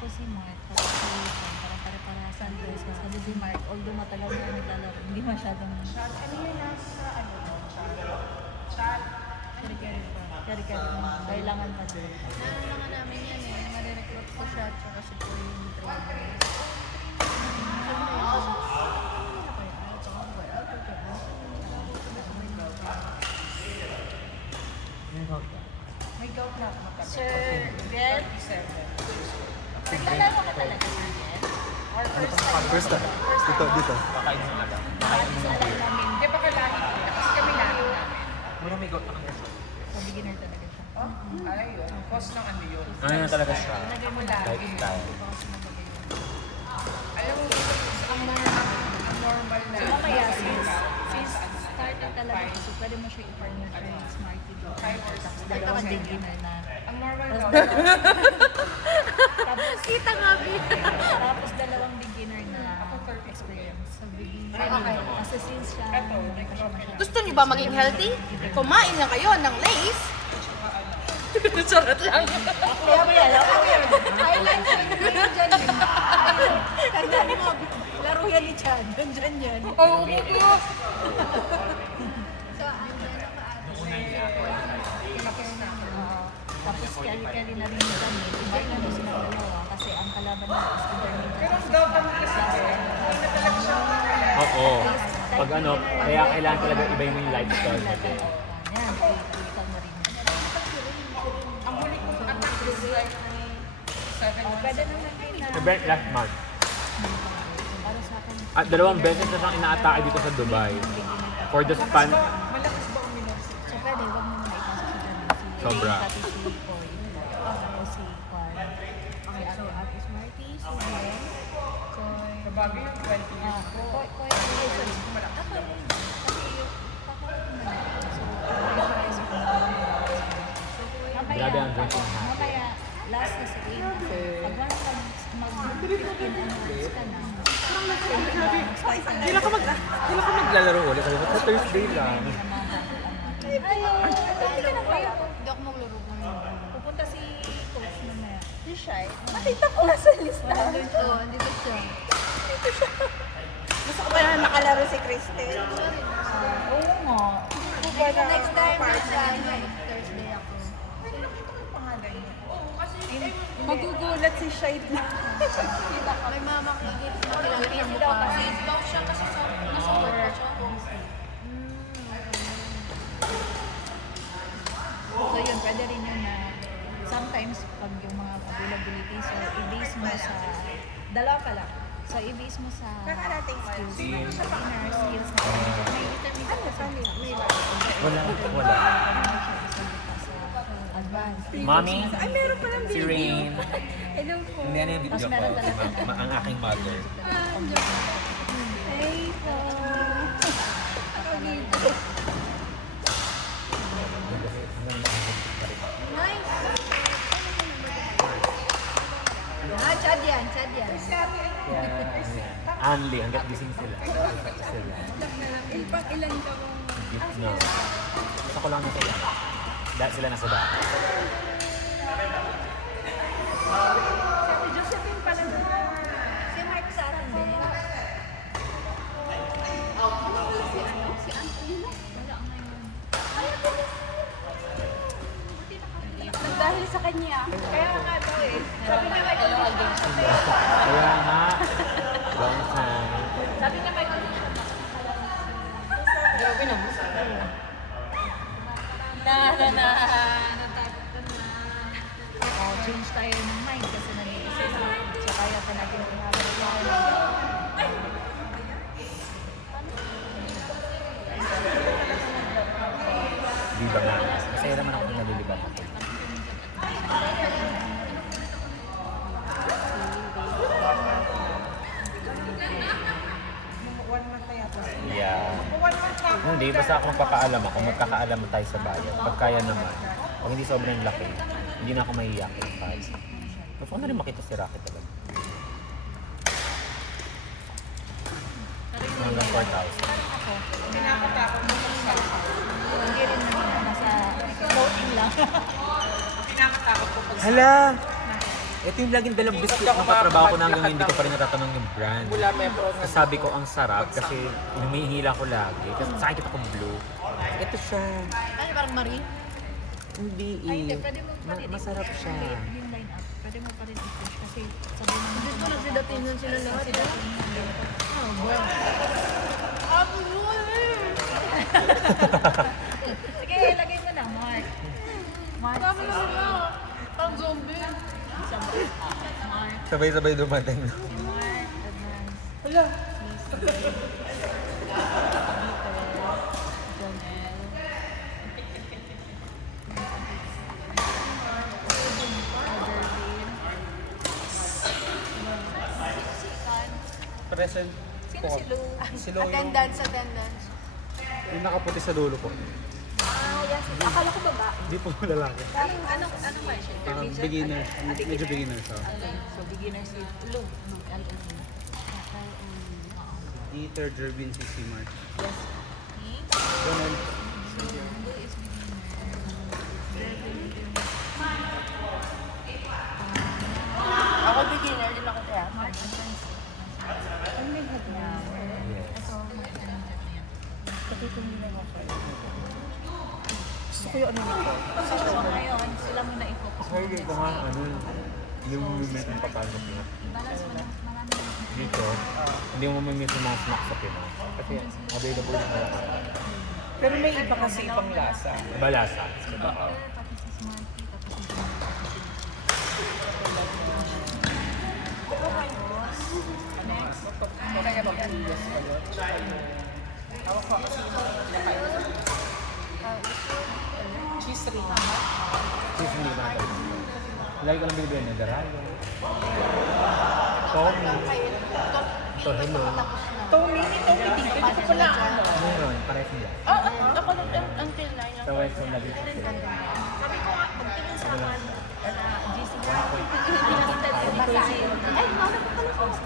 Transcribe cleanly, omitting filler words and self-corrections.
Tapos si Mark, tapos si Ethan, parang pare-parasan. Sabi si Mark, although matagal na naglalaro, hindi masyadong... Ano yun nasa ano mo? Chat. Kari-kari pa. Kari-kari pa. Kailangan pa din. Naalala namin yan eh. Marirecruit ko siya tsaka si po yung trainer. May gout na ako magkakaroon. Sir, Red, 37. naglalaro ka talaga sa Red? Or first time? First time. Dito. Kakain mo na lang. Kakain sa lang namin. Hindi ba kalahit kita? Kasi kami lalo namin. Muna may gout na kang So, beginner talaga siya. Oh, ay yun. Cost ng ano yun. Ano talaga siya? Nagay mo Lifestyle. Alam mo, ang normal na. So, mamaya, since starter talaga, so pwede mo siya i-farm ng Smarty Dog. Tapos dalawang beginner na. Ang normal na. Tapos, Kita nga, Bi. tapos dalawang beginner na experience. So, beginner. Okay. Kasi since siya, Eto, hindi pa siya masyadong... Gusto niyo ba maging healthy? Kumain lang kayo ng Lay's. Sarap lang. Kaya mo yan, ako yan. Highlight sa inyo dyan. Kaya mo, laro yan ni Chan. Nandyan yan. Oh, oh. So, andyan ako ate. Tapos kali-kali na rin kami. Invite na doon silang dalawa kasi ang kalaban nila is intermittent. Pero ang gout ang kasi. Hindi na talaga siya. Oo. Pag ano, kaya kailangan talaga iba yung lifestyle mo din. Yan, critical na rin. Ang huli kong attack is like 7 months. Pwede naman din na. Nag-birth last month. Para sa akin. At dalawang beses na siyang ina-atake dito sa Dubai. For the span, Malakas ba uminom si So pwede, wag mo muna ipasok si Janine. Si Sobra. Pati si Coy. Tapos si Kwan. Okay, Ate Smarty, si Gwen. Coy. Babago yung 20 years ko. Coy, sorry. Ako yun. Kasi yung kakarating na natin. So, pressurize ko na lang. Grabe ang drinking habit. Mamaya, last na sa game. Pag once mag-15 onwards ka na, Kailan ka maglalaro ulit? Sabi ko, sa Thursday lang. hindi ka na kaya. Hindi ako maglaro ko ngayon. Pupunta si coach mamaya. Si Shai. Nakita ko nga sa lista. Andito, andito siya. Gusto ko ba na nakalaro si Kristen? Oo nga. Next time, Thursday ako. Ay, nakita ko yung pangalan niya. Oo, kasi Magugulat si Shade na. May mama ko dito na kilala niya mukha. Kasi daw siya kasi nasa work siya. So yun, pwede rin yun na sometimes pag yung mga availability, so i-base mo sa, dalawa pa lang. So i-base mo sa Kakarating pa. skills ng beginner, skills na may intermediate kasi May ba? Wala. sa advanced. Mommy, Ay, meron palang si video. Rain. Hello po. Hindi ano yung video Mas ko. meron talaga. Ang aking mother. Hey po. Ako dito. Ah, Chad yan, Chad yan. Anli, hanggat gising sila. Ilan ka mo? No. Gusto ko lang na sila. Dahil sila nasa daan. Si Josephine pala na. Si Mark sa atin din. Dahil sa kanya. Kaya nga daw eh. Sabi niya may condition. Kaya nga, long time. Sabi niya may condition. Grabe na mo. Change tayo ng mind kasi nandito sila. So kaya pa natin Di ba nga? Masaya naman ako nalilibat ako. One month na yata. Yeah. One month na ako. Hindi, basta ako magpapaalam ako. Magkakaalam tayo sa bayan. Pag kaya naman. Pag hindi sobrang laki, hindi na ako mahiyak. Gusto ko na rin makita si Rocky talaga. Hanggang 4,000. Pinakatakot mo sa Hindi rin naman nasa floating lang. pinakatakot ko pag Hala! Ito yung laging dalang biscuit Hindi ako ng katrabaho ko na hanggang makapaglakas hindi ko pa rin natatanong yung brand. Mula metro na. Sabi ko ang sarap kasi humihila ko lagi. Kasi sa akin kita kong blue. Ito siya. Ano, parang Marie? Hindi Ay, hindi. Pwede mo pa rin masarap i-push siya. yung line up. Pwede mo pa rin i-push kasi sabi mo Diyos ko, nagsidatinan sila lahat. Oh, boy. Sige, lagay mo na, Mark. Mark. Sabi na sila. Parang zombie. Mark. Sabay-sabay dumating. Si Mark. Advance. Hala. Jonel. Present Sino po. si Lou? Si Lo yung, Attendance. yung nakaputi sa dulo po. Ah, yes. Akala ko baba. Hindi po lalaki. Anong ba siya? Intermediate? Beginner. Ano? Medyo beginner siya. Okay. So, beginner si Lou. Di third year bin si Mark. Yes. Ganun. So, Lou is Ako beginner din ako kaya. Mark advance. Ano may head na? Yes. Ito, mga intermediate na yan. Gusto ko yung ano nito. So, ngayon, sila muna i-focus. Hindi ko nga ano, yung movement ng pagkain ng Pinas. I-balance mo na marami na. Dito, hindi mo mamimiss yung mga snacks sa Pinas. Kasi available na lahat. Pero may iba kasi ibang lasa. Balasa. Si Diba? Peter, pati si Smarty, tapos si Next. Kaya mag-alias ka yun. Ako ko kasi pinakain. Cheese ring. Cheese hindi ba natin? Lagi ko lang bibili ng Darayo. Tommy. Ito, hello. Tony dito, hindi ko pala ano. Meron, parehas nila. Ako until 9 Sa Western lagi ko sila. Sabi ko nga, pagtingin sa akin, GC nga, nakita ko si... Ay, mara ko pala. Sige,